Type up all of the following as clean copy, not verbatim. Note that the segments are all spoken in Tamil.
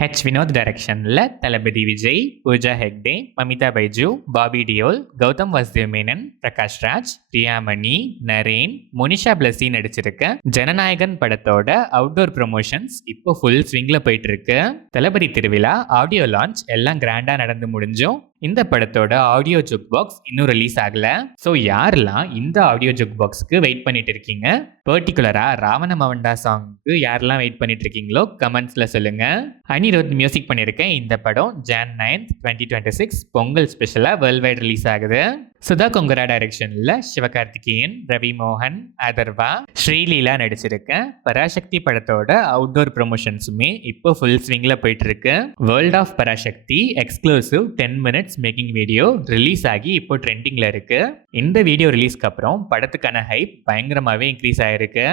ஹெச் வினோத் டைரக்ஷன்ல தளபதி விஜய், பூஜா ஹெக்டே, மமிதா பைஜு, பாபி டியோல், கௌதம் வாசுதேவ் மேனன், பிரகாஷ் ராஜ், பிரியாமணி, நரேன், மோனிஷா பிளஸி நடிச்சிருக்க ஜனநாயகன் படத்தோட அவுட்டோர் ப்ரொமோஷன்ஸ் இப்போ ஃபுல் ஸ்விங்ல போயிட்டு இருக்கு. தளபதி திருவிழா ஆடியோ லான்ச் எல்லாம் கிராண்டா நடந்து முடிஞ்சும் இந்த படத்தோட ஆடியோ ஜுக் பாக்ஸ் இன்னும் ரிலீஸ் ஆகல. ஸோ யாரெல்லாம் இந்த ஆடியோ ஜுக் பாக்ஸ்க்கு வெயிட் பண்ணிட்டு இருக்கீங்க, பர்டிகுலரா ராவண மவண்டா சாங்க்கு யாரெல்லாம் வெயிட் பண்ணிட்டு இருக்கீங்களோ கமெண்ட்ஸ்ல சொல்லுங்க. அனிருத் மியூசிக் பண்ணியிருக்கேன் இந்த படம் Jan 9th 2026 பொங்கல் ஸ்பெஷலா வேர்ல்ட் வைட் ரிலீஸ் ஆகுது. சுதா கொங்கரா டைரக்ஷன்ல சிவகார்த்திகேயன், ரவி மோகன், அதர்வா, ஸ்ரீலீலா நடிச்சிருக்க பராசக்தி படத்தோட அவுட்டோர் ப்ரொமோஷன்ஸுமே இப்போ ஃபுல் ஸ்விங்ல போயிட்டு இருக்கு. World of Parasakthi exclusive 10 minutes making video release ஆகி இப்போ ட்ரெண்டிங்ல இருக்கு. இந்த வீடியோ ரிலீஸ்க்கு அப்புறம் படத்துக்கான ஹைப் பயங்கரமாவே இன்க்ரீஸ் ஆயிருக்கு.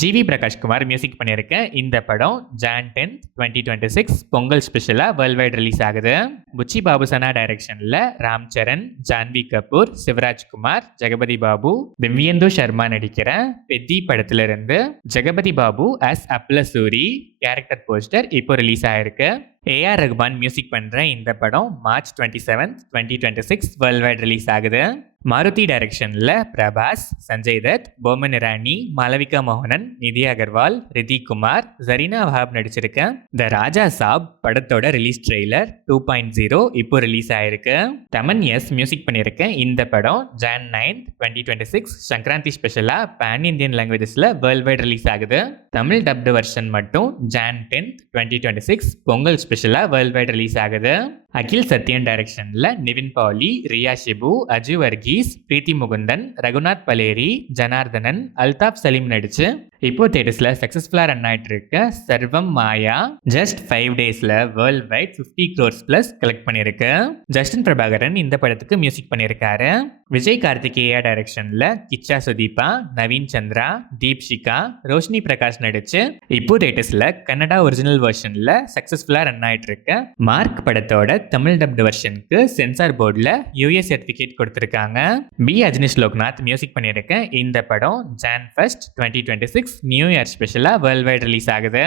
ஜிவி பிரகாஷ்குமார் மியூசிக் பண்ணியிருக்க இந்த படம் Jan 10th 2026 பொங்கல் ஸ்பெஷலா வேர்ல்ட் வைட் ரிலீஸ் ஆகுது. புச்சி பாபுசனா டைரக்ஷன்ல ராம் சரண், ஜான்வி கபூர், சிவராஜ்குமார், ஜெகபதி பாபு, திவ்யேந்து சர்மா நடிக்கிற பெத்தி படத்துல இருந்து Jagapathi Babu as Appalasuri character poster இப்போ ரிலீஸ் ஆயிருக்கு. ஏஆர் ரகுமான் மியூசிக் பண்ற இந்த படம் March 27th 2026 world wide release ஆகுது. மாருதி டைரக்ஷன்ல பிரபாஸ், சஞ்சய் தத், போமன் இரானி, மாளவிகா மோகனன், நிதி அகர்வால், ரிதிக் குமார், ஜரீனா வஹாப் நடிச்சிருக்க த ராஜா சாப் படத்தோட ரிலீஸ் ட்ரெய்லர் 2.0 இப்போ ரிலீஸ் ஆயிருக்கு. தமன் எஸ் மியூசிக் பண்ணியிருக்க இந்த படம் Jan 9th 2026 சங்கராந்தி ஸ்பெஷலா பேன் இந்தியன் லாங்குவேஜஸ்ல வேர்ல்ட் வைட் ரிலீஸ் ஆகுது. தமிழ் டப்டு வெர்ஷன் மட்டும் Jan 10th 2026 பொங்கல் ஸ்பெஷலா வேர்ல்ட் வைட் ரிலீஸ் ஆகுது. அகில் சத்யன் டைரக்ஷன்ல நிவின் பாலி, ரியா ஷிபு, அஜு வர்கீஸ், பிரீத்தி முகுந்தன், ரகுநாத் பலேரி, ஜனார்தனன், அல்தாப் சலீம் நடிச்சு இப்போ தேட்டர்ஸ்ல சக்சஸ்ஃபுல்லா ரன் ஆயிட்டு இருக்க சர்வம் மாயா ஜஸ்ட் 5 daysல வேர்ல்ட் வைட் 50 crores plus கலெக்ட் பண்ணிருக்கு. ஜஸ்டின் பிரபாகரன் இந்த படத்துக்கு மியூசிக் பண்ணியிருக்காரு. விஜய் கார்த்திகேயா டைரக்ஷன்ல கிச்சா சுதீபா, நவீன் சந்திரா, தீப்ஷிகா, ரோஷினி பிரகாஷ் நடிச்சு இப்போ தேட்டர்ஸ்ல கன்னடா ஒரிஜினல் வெர்ஷன்ல சக்சஸ்ஃபுல்லா ரன் ஆயிட்டு இருக்க மார்க் படத்தோட தமிழ் டப்டு வெர்ஷனுக்கு சென்சார் போர்டில் யூஎஸ் சர்டிஃபிகேட் கொடுத்துருக்காங்க. பி அஜ்னிஷ் லோக்நாத் மியூசிக் பண்ணியிருக்க இந்த படம் Jan 1st 2026 நியூ இயர் ஸ்பெஷலாக வேர்ல்ட் வைட் ரிலீஸ் ஆகுது.